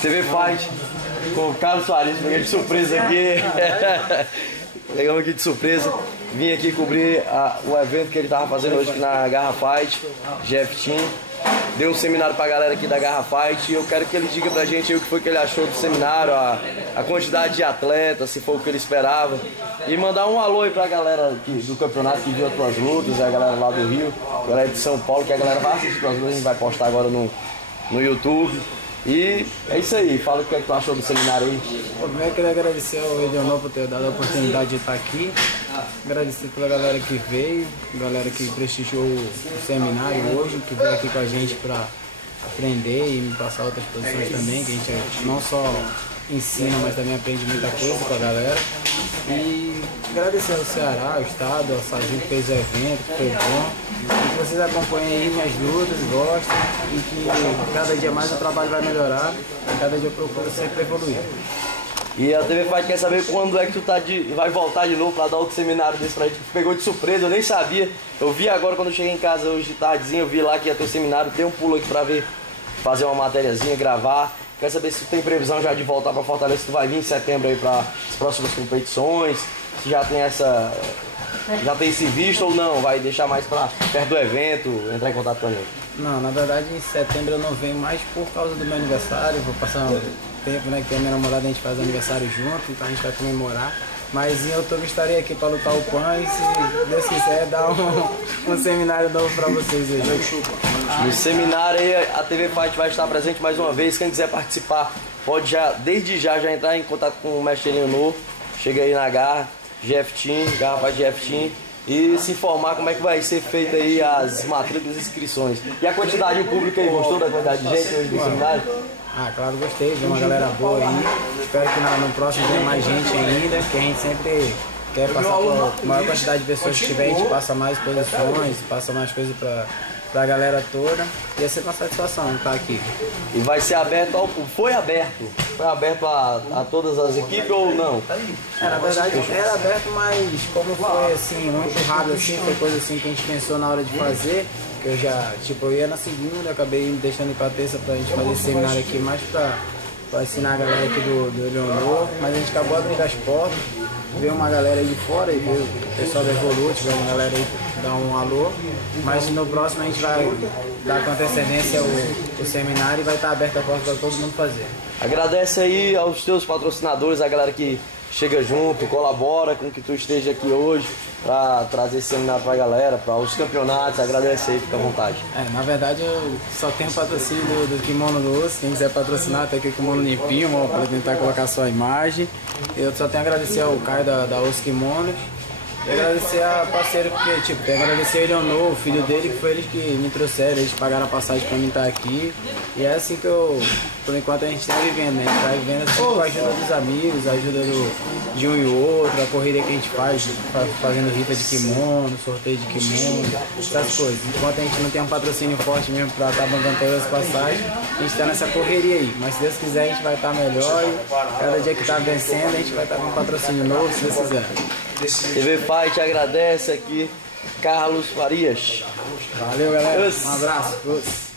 TV Fight com o Carlos Farias, peguei de surpresa aqui. Pegamos aqui de surpresa. Vim aqui cobrir o evento que ele tava fazendo hoje aqui na Garra Fight, Jeff Team. Deu um seminário pra galera aqui da Garra Fight e eu quero que ele diga pra gente aí o que foi que ele achou do seminário, a quantidade de atletas, se foi o que ele esperava. E mandar um alô aí pra galera do campeonato que viu as tuas lutas, a galera lá do Rio, a galera de São Paulo, que a galera vai assistir tuas lutas, a gente vai postar agora no YouTube. E é isso aí, fala o que é que tu achou do seminário aí. Primeiro eu queria agradecer ao Edionor por ter dado a oportunidade de estar aqui. Agradecer toda a galera que veio, galera que prestigiou o seminário hoje, que veio aqui com a gente para aprender e me passar outras posições também, que a gente não só ensina, mas também aprende muita coisa com a galera. E agradecer ao Ceará, ao Estado, ao Sargento que fez o evento, que foi bom. E que vocês acompanhem aí minhas lutas, gostem e que cada dia mais o trabalho vai melhorar, cada dia eu procuro sempre evoluir. E a TV Fight quer saber quando é que tu vai voltar de novo pra dar outro seminário desse pra gente. Pegou de surpresa, eu nem sabia. Eu vi agora quando eu cheguei em casa hoje de tardezinha, eu vi lá que ia ter um seminário, dei um pulo aqui pra ver, fazer uma matériazinha, gravar. Quer saber se tu tem previsão já de voltar pra Fortaleza, se tu vai vir em setembro aí para as próximas competições, se já tem esse visto ou não, vai deixar mais pra perto do evento, entrar em contato com a gente. Não, na verdade em setembro eu não venho mais por causa do meu aniversário, vou passar um tempo, né, que a minha namorada a gente faz aniversário junto, então a gente vai comemorar. Mas em outubro estarei aqui para lutar o PAN e se Deus quiser dar um seminário novo para vocês aí. No seminário aí a TV Fight vai estar presente mais uma vez, quem quiser participar pode desde já entrar em contato com o mestre Edionor, chega aí na Garra, GF Team, Garra Fight GF Team, e se informar como é que vai ser feita aí as matrículas e inscrições. E a quantidade de público aí, gostou da quantidade de gente hoje no seminário? Ah, claro, gostei, vi uma galera boa aí. Espero que no próximo tenha mais gente ainda, que a gente sempre quer passar por maior quantidade de pessoas que tiver, a gente passa mais posições, passa mais coisas pra galera toda. Ia ser uma satisfação estar aqui. E vai ser aberto ao público? Foi aberto a todas as equipes ou não? Na verdade era aberto, mas como foi assim, muito rápido assim, foi coisa assim que a gente pensou na hora de fazer. Que eu já, eu ia na segunda, eu acabei deixando ir pra terça pra gente fazer esse seminário aqui mais pra ensinar a galera aqui do Edionor, mas a gente acabou abrindo as portas, veio uma galera aí de fora, e veio o pessoal da Evolute, veio uma galera aí dar um alô, mas no próximo a gente vai dar com antecedência o seminário e vai estar aberta a porta para todo mundo fazer. Agradece aí aos teus patrocinadores, a galera que chega junto, colabora com que tu esteja aqui hoje para trazer esse seminário para a galera, para os campeonatos. Agradece aí, fica à vontade. Na verdade eu só tenho patrocínio do Kimono Doce. Quem quiser patrocinar, tem aqui o Kimono limpinho, para tentar colocar sua imagem. Eu só tenho a agradecer ao Caio da Os Kimonos. E agradecer a parceira, porque tem que agradecer a Edionor, o filho dele, que foi eles que me trouxeram, eles pagaram a passagem pra mim estar aqui. E é assim que por enquanto a gente está vivendo, né? A gente tá vivendo assim com a ajuda dos amigos, a ajuda de um e outro, a corrida que a gente faz, fazendo rifa de kimono, sorteio de kimono, essas coisas. Enquanto a gente não tem um patrocínio forte mesmo pra estar bancando todas as passagens, a gente tá nessa correria aí. Mas se Deus quiser a gente vai estar melhor e cada dia que tá vencendo a gente vai estar com um patrocínio novo, se Deus quiser. TV Fight agradece aqui, Carlos Farias. Valeu, galera. Um abraço.